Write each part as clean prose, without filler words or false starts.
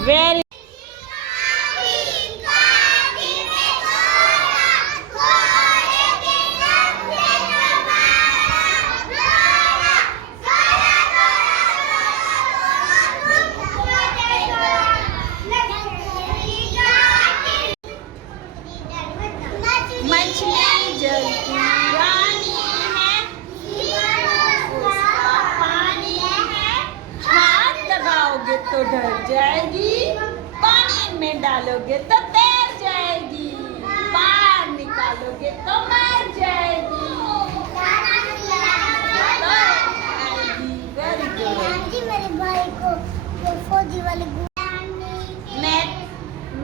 Very मछली जल की रानी है, उसका पानी है, हाथ लगाओगे तो डर जाएगी, पानी में डालोगे तो तैर जाएगी, बाहर निकालोगे तो मर जाएगी। Very good. मेरे भाई को फौजी वाले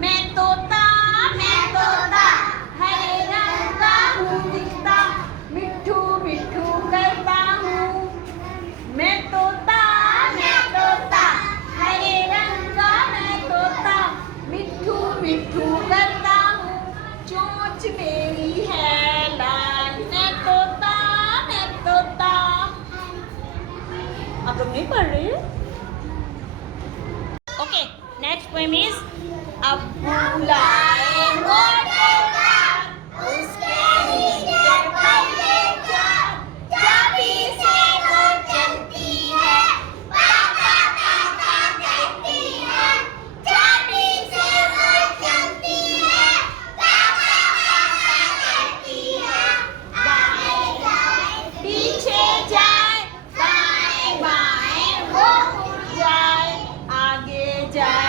मैं तोता हरे रंग का हूँ दिखता, मिट्ठू मिट्ठू करता हूँ। मैं तोता हरे रंग का मैं तोता, मिट्ठू मिट्ठू करता हूँ। चोंच मेरी है लाल, मैं तोता आप लोग नहीं पढ़ रहे? ओके, नेक्स्ट पोएम इज अब बुलाए मोटे कान, उसके नीचे पल्ले चार, चाबी से वो चलती है, पापा पापा कहती है, चाबी से वो चलती है, पापा पापा कहती है। बाएं जाए पीछे जाए, बाएं बाएं वो मुड़ जाए, आगे जाए